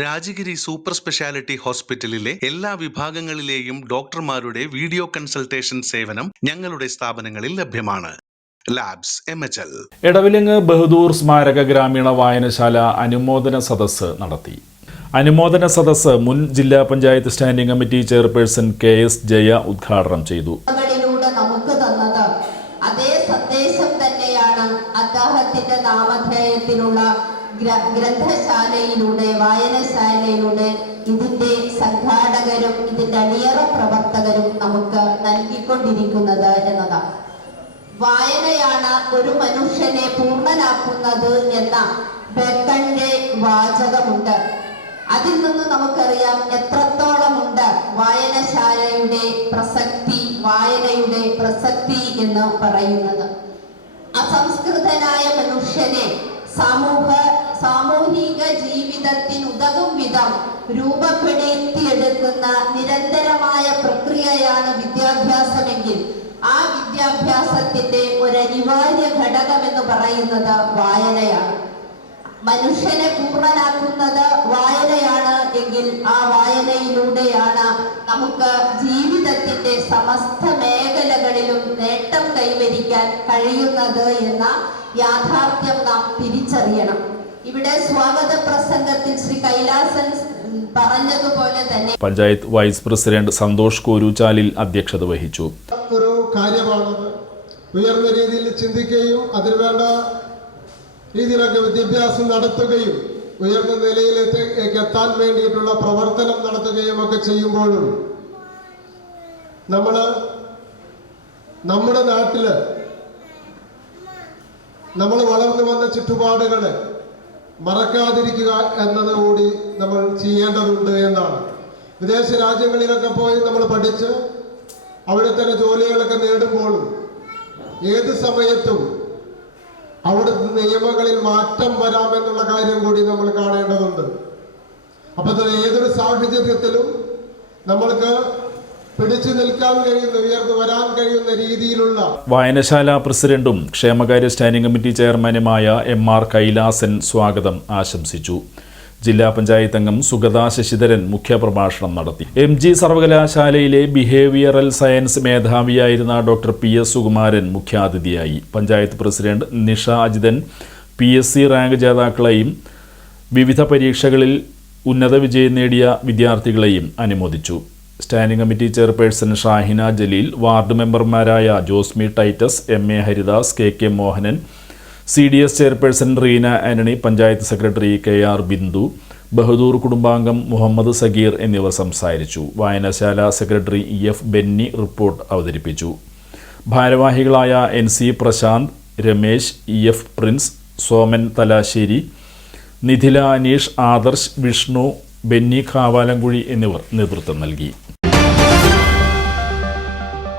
Rajagiri super speciality ഹോസ്പിറ്റലിലെ എല്ലാ വിഭാഗങ്ങളിലെയും ഡോക്ടർമാരുടെ വീഡിയോ കൺസൾട്ടേഷൻ സേവനം ഞങ്ങളുടെ സ്ഥാപനങ്ങളിൽ ലഭ്യമാണ്. Labs M H L. Edavilangu Bahadur സ്മാരക ഗ്രാമീണ വായനശാല അനുമോദന സദസ്സ് നടത്തി. അനുമോദന സദസ്സ് മുൻ ജില്ലാ panchayat standing committee chairperson K S Jaya ഉദ്ഘാടനം ചെയ്തു. നമുക്ക് തന്നത് അതേ സന്ദേശം തന്നെയാണ് അദ്ദേഹത്തിന്റെ നാമധേയത്തിലുള്ള ഗ്രന്ഥശാലയിലൂടെ വായനശാലയിലൂടെ ഇതിന്റെ സംഘാടകരും ഇതിന്റെ അണിയറ പ്രവർത്തകരും നമുക്ക് നൽകിക്കൊണ്ടിരിക്കുന്നത് എന്നതാണ്. വായനയാണ് ഒരു മനുഷ്യനെ പൂർണനാക്കുന്നത് എന്ന ബെക്കന്റെ വാചകമുണ്ട്. അതിൽ നിന്ന് നമുക്കറിയാം എത്രത്തോളമുണ്ട് വായനശാലയുടെ പ്രസക്തി വായനയുടെ പ്രസക്തി എന്ന് പറയുന്നത്. അസംസ്കൃതനായ മനുഷ്യനെ സമൂഹ സാമൂഹിക ജീവിതത്തിനുതകും വിധം രൂപപ്പെടുത്തിയെടുക്കുന്ന നിരന്തരമായ പ്രക്രിയയാണ് വിദ്യാഭ്യാസമെങ്കിൽ ആ വിദ്യാഭ്യാസത്തിന്റെ ഒരു അനിവാര്യ ഘടകമെന്ന് പറയുന്നത് വായനയാണ്. മനുഷ്യനെ പൂർണനാക്കുന്നത് വായനയാണ് എങ്കിൽ ആ വായനയിലൂടെയാണ് നമുക്ക് ജീവിതത്തിന്റെ സമസ്ത മേഖലകളിലും നേട്ടം കൈവരിക്കാൻ കഴിയുന്നത് എന്ന യാഥാർത്ഥ്യം നാം തിരിച്ചറിയണം. ഇവിടെ സ്വാഗത പ്രസംഗത്തിൽ ശ്രീ കൈലാസൻ പറഞ്ഞതുപോലെ തന്നെ പഞ്ചായത്ത് വൈസ് പ്രസിഡന്റ് സന്തോഷ് കോരൂച്ചാലിൽ അധ്യക്ഷത വഹിച്ചു. ഒരു കാര്യമാണത്. ഉയർന്ന രീതിയിൽ ചിന്തിക്കുകയും അതിനുവേണ്ട രീതിയിലൊക്കെ വിദ്യാഭ്യാസം നടത്തുകയും ഉയർന്ന നിലയിലേക്ക് എത്താൻ വേണ്ടിയിട്ടുള്ള പ്രവർത്തനം നടത്തുകയും ഒക്കെ ചെയ്യുമ്പോഴും നമ്മൾ നമ്മുടെ നാട്ടിൽ നമ്മൾ വളർന്നു വന്ന ചുറ്റുപാടുകൾ മറക്കാതിരിക്കുക എന്നത് കൂടി നമ്മൾ ചെയ്യേണ്ടതുണ്ട് എന്നാണ്. വിദേശ രാജ്യങ്ങളിലൊക്കെ പോയി നമ്മൾ പഠിച്ച് അവിടെ തന്നെ ജോലികളൊക്കെ നേടുമ്പോഴും ഏത് സമയത്തും അവിടുത്തെ നിയമങ്ങളിൽ മാറ്റം വരാമെന്നുള്ള കാര്യം കൂടി നമ്മൾ കാണേണ്ടതുണ്ട്. അപ്പൊ അത് ഏതൊരു സാഹചര്യത്തിലും നമ്മൾക്ക് പിടിച്ചു നിൽക്കാൻ കഴിയുന്ന ഉയർന്നു വരാൻ കഴിയുന്ന രീതിയിലുള്ള വായനശാല പ്രസിഡന്റും ക്ഷേമകാര്യ സ്റ്റാൻഡിംഗ് കമ്മിറ്റി ചെയർമാനുമായ എം ആർ കൈലാസൻ സ്വാഗതം ആശംസിച്ചു. ജില്ലാ പഞ്ചായത്ത് അംഗം സുഗത ശശിധരൻ മുഖ്യപ്രഭാഷണം നടത്തി. എം ജി സർവകലാശാലയിലെ ബിഹേവിയറൽ സയൻസ് മേധാവിയായിരുന്ന ഡോക്ടർ പി എസ് സുകുമാരൻ മുഖ്യാതിഥിയായി. Panchayat president Nisha Ajithan P S C rank ജേതാക്കളെയും വിവിധ പരീക്ഷകളിൽ ഉന്നത വിജയം നേടിയ വിദ്യാർത്ഥികളെയും അനുമോദിച്ചു. Standing committee chairperson Shahina Jaleel ward മെമ്പർമാരായ Josmi Titus M A Haridas K K Mohanan C D S chairperson Reena Antony panchayat secretary K R Bindu Bahadur കുടുംബാംഗം Muhammad Sageer എന്നിവർ സംസാരിച്ചു. വായനശാല secretary E F Benny report അവതരിപ്പിച്ചു. ഭാരവാഹികളായ N C Prashanth Ramesh E F Prince Soman Thalassery Nithila Aneesh Adarsh Vishnu Benny Kavalankuzhi എന്നിവർ നേതൃത്വം നൽകി